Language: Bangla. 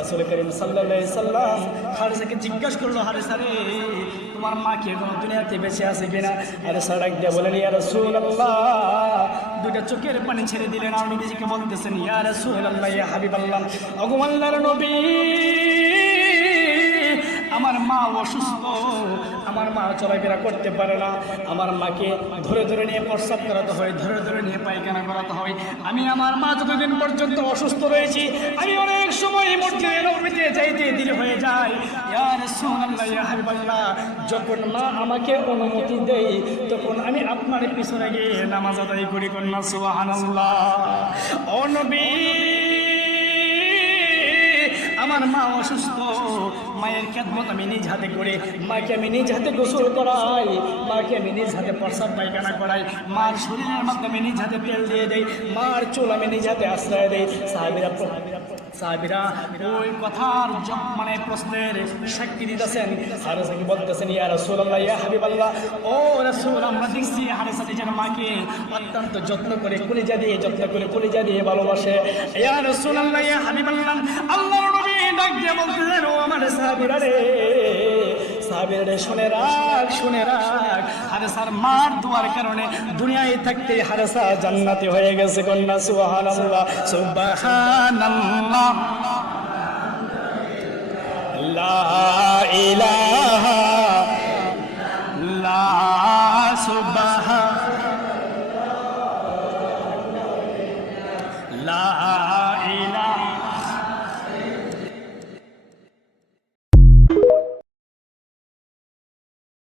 রাসূল করিম সাল্লাল্লাহু আলাইহি সাল্লাম হারেসাকে জিজ্ঞাসা করলো, হারেসা রে তোমার মা কি এখন দুনিয়াতে বেঁচে আছে কিনা? হারেসা ডাক দিয়ে বলেন, ইয়া রাসূলুল্লাহ, দুইটা চোখের পানি ছেড়ে দিলেন আর নবীজিকে বলতেছেন, ইয়া রাসূলুল্লাহ, ইয়া হাবিবাল্লাহ, ওগো আল্লাহর নবী, আমার মা অসুস্থ, আমার মা চলাফেরা করতে পারে না, আমার মাকে ধরে ধরে নিয়ে প্রস্রাব করাতে হয়, ধরে ধরে নিয়ে পায়খানা করাতে হয়। আমি আমার মা যতদিন পর্যন্ত অসুস্থ রয়েছি, আমি অনেক সময় মসজিদে নববীতে যাইতে দেরি হয়ে যায়। ইয়া রাসূলুল্লাহ, ইয়া হাবিবাল্লাহ, যখন মা আমাকে অনুমতি দেয় তখন আমি আপনার পিছনে গিয়ে নামাজ আদায় করি। কন্যা সুবহানাল্লাহ। ও নবী, আমার মা অসুস্থ, মায়ের খেদমত আমি নিজ হাতে করে, মাকে আমি নিজ হাতে গোসল করাই, মাকে আমি নিজ হাতে প্রস্রাব পায়খানা করাই, মার শরীরের মাধ্যমে নিজ হাতে তেল দিয়ে দেই, মার চুল আমি নিজ হাতে আশ্রয় দেই। সাহাবীরা ওই কথার মানে প্রশ্নের সাক্ষী দিতেছেন। হারেসা কি বলতেছেন, ইয়া রাসূলুল্লাহ, ইয়া হাবিবাল্লাহ, ও রাসূল, আমরা দেখছি হারেসা নিজের মাকে অত্যন্ত যত্ন করে কলিজা দিয়ে ভালোবাসে। ইয়া রাসূলুল্লাহ, ইয়া হাবিবাল্লাহ, আল্লাহর নবী ডাক দিয়ে বলতেছেন, ও আমার সাহাবীরা রে, শুনে রাখ, হারেসার মার দোয়ার কারণে দুনিয়ায় থাকতে হারেসা জান্নাতি হয়ে গেছে। কন্যা সুবহানাল্লাহ, সুবহানাল্লাহ, লা ইলাহা